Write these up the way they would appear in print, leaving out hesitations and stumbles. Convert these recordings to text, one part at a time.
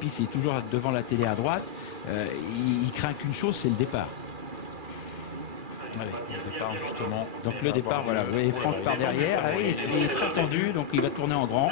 piste, il est toujours devant la télé à droite. Il craint qu'une chose, c'est le départ. Allez, le départ justement. Donc le départ, voilà, vous voyez Franck par derrière. Ah oui, il est très tendu, donc il va tourner en grand.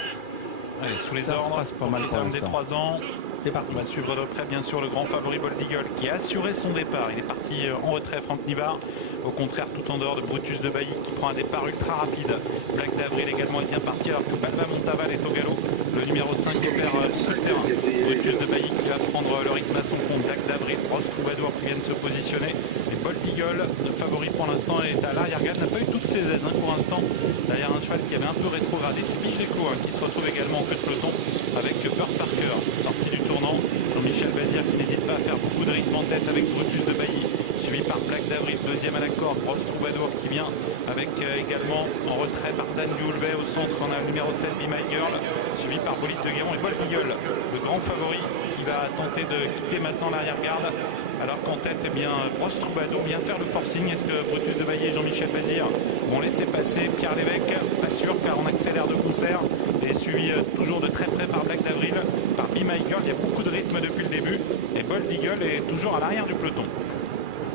Allez, sous les Ça ordres, se passe pas mal pour des l'instant. 3 ans. C'est parti. On va suivre de près bien sûr le grand favori Bold Eagle qui a assuré son départ. Il est parti en retrait, Franck Nivard. Au contraire, tout en dehors de Brutus de Bailly qui prend un départ ultra rapide. Black d'Avril également est bien parti alors que Balba Montaval est au galop. Le numéro 5 qui perd tout le terrain. Brutus de Bailly qui va prendre le rythme à son compte. Black d'Avril, Ross Troubadour qui viennent se positionner. Et Bold Eagle, le favori pour l'instant, est à l'arrière-garde. N'a pas eu toutes ses aises pour l'instant. Derrière un cheval qui avait un peu rétrogradé. C'est Bigeco qui se retrouve également en queue de peloton avec Burt Parker. Sorti du tournant. Jean-Michel Bazir qui n'hésite pas à faire beaucoup de rythme en tête avec Brutus de Bailly. Suivi par Black d'Avril, deuxième à la corde, Ross Troubadour qui vient avec également en retrait par Dan Dulbey. Au centre, on a le numéro 7, Be My Girl, suivi par Bolide de Guéron et Bold Eagle, le grand favori qui va tenter de quitter maintenant l'arrière-garde. Alors qu'en tête, eh bien, Ross Troubadour vient faire le forcing. Est-ce que Brutus de Bailly et Jean-Michel Bazir vont laisser passer Pierre Lévesque? Pas sûr, car on accélère de concert. Et suivi toujours de très près par Black d'Avril, par Be My Girl. Il y a beaucoup de rythme depuis le début. Et Bold Eagle est toujours à l'arrière du peloton.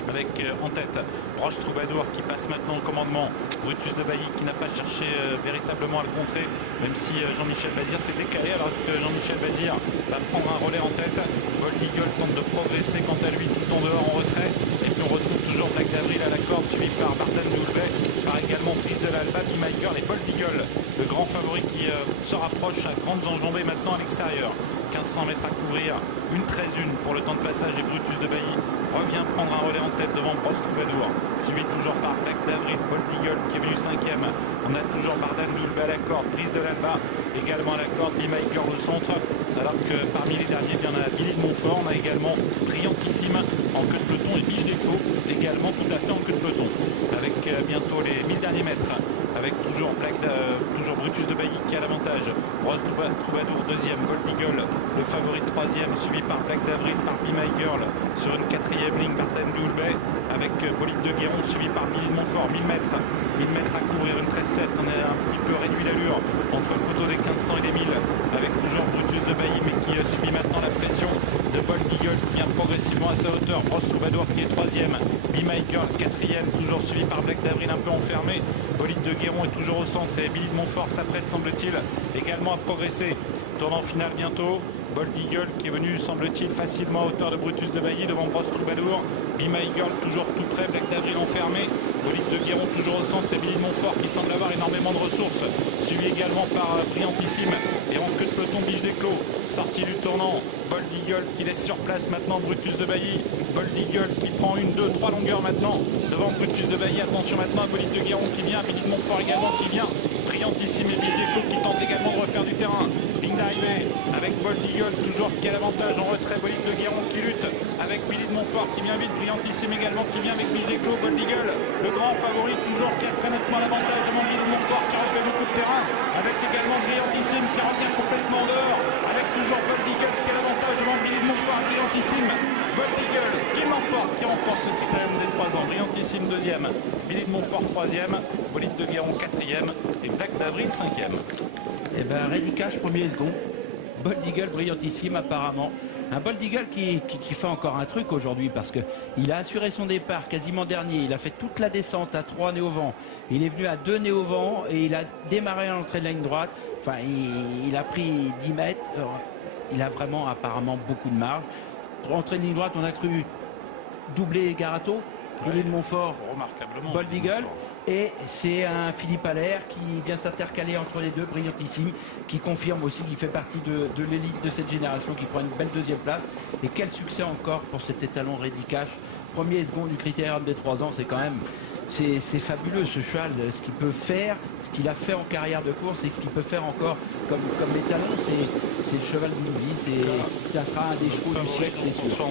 Avec en tête Ross Troubadour qui passe maintenant au commandement. Brutus de Bailly qui n'a pas cherché véritablement à le contrer, même si Jean-Michel Bazir s'est décalé. Alors est-ce que Jean-Michel Bazir va prendre un relais en tête? Bold Eagle tente de progresser quant à lui tout en dehors en retrait. Et puis on retrouve toujours Black d'Avril à la corde, suivi par Bardan Dulbey, par également Prise de l'Alba, Be My Girl et Bold Eagle, le grand favori qui se rapproche à grandes enjambées maintenant à l'extérieur. 1500 mètres à couvrir, une 13-1 pour le temps de passage et Brutus de Bailly revient prendre un relais en tête devant Ross Troubadour, suivi toujours par Black d'Avril, Bold Eagle qui est venu 5e. On a toujours Bardan Dulbey à la corde, Prise de l'Alba également à la corde, Be My Girl au centre, alors que parmi les derniers, il y en a Billy de Montfort, on a également Brillantissime en queue de peloton et Bigeco également tout à fait en queue de peloton, avec bientôt les 1000 derniers mètres, avec toujours Brutus de Bailly qui a l'avantage, Ross Troubadour deuxième, Bold Eagle le favori troisième, suivi par Black d'Avril, par Be My Girl sur une quatrième ligne, Bardan Dulbey avec Bolide de Guéron suivi par Billy de Montfort. 1000 mètres à couvrir, une 13-7. On a un petit peu réduit l'allure entre le poteau des 1500 et des 1000 avec toujours Brutus de Bailly mais qui subit maintenant la pression de Bold Eagle qui vient progressivement à sa hauteur. Ross Troubadour qui est troisième, Be My Girl quatrième, toujours suivi par Black d'Avril un peu enfermé. Bolide de Guéron est toujours au centre et Billy de Montfort s'apprête semble-t-il également à progresser. Tournant final bientôt. Bold Eagle qui est venu, semble-t-il, facilement à hauteur de Brutus de Bailly devant Ross Troubadour. Be My Girl toujours tout près, Black d'Avril enfermé. Bolide de Guéron toujours au centre et Billy de Montfort qui semble avoir énormément de ressources. Suivi également par Brillantissime et en queue de peloton Bigeco. Sortie du tournant, Bold Eagle qui laisse sur place maintenant Brutus de Bailly. Bold Eagle qui prend une, deux, trois longueurs maintenant devant Brutus de Bailly. Attention maintenant à Bolide de Guéron qui vient, Billy de Montfort également qui vient. Brillantissime et Bigeco qui tente également de refaire du terrain. Ligne d'arrivée avec Bold Eagle toujours qui a l'avantage en retrait. Bolide de Guéron qui lutte avec Billy de Montfort qui vient vite. Brillantissime également qui vient avec Bigeco. Bold Eagle le grand favori toujours qui a très nettement l'avantage devant Billy de Montfort qui refait beaucoup de terrain avec également Brillantissime qui revient complètement en dehors avec toujours Bold Eagle qui a l'avantage devant Billy de Montfort et Brillantissime. Bold Eagle qui remporte ce critérium des 3 ans. Brillantissime deuxième, Billy de Montfort troisième, Bolide de Guéron quatrième et Black d'Avril cinquième. Et ben Ready Cash premier et second. Bold Eagle Brillantissime apparemment. Un Bold Eagle qui fait encore un truc aujourd'hui parce qu'il a assuré son départ quasiment dernier. Il a fait toute la descente à 3 nez au vent. Il est venu à 2 nez au vent et il a démarré à l'entrée de la ligne droite. Enfin, il a pris 10 mètres. Il a vraiment apparemment beaucoup de marge. Entrée de ligne droite, on a cru doubler Garato. Billy de Montfort, remarquablement. Bold Eagle. Et c'est un Philippe Allaire qui vient s'intercaler entre les deux, Brillantissime, qui confirme aussi qu'il fait partie de l'élite de cette génération, qui prend une belle deuxième place. Et quel succès encore pour cet étalon Ready Cash. Premier et second du critérium des 3 ans, c'est quand même, c'est fabuleux ce cheval, ce qu'il peut faire, ce qu'il a fait en carrière de course et ce qu'il peut faire encore comme étalon, c'est le cheval d'une vie, ça sera un des chevaux du siècle, c'est sûr.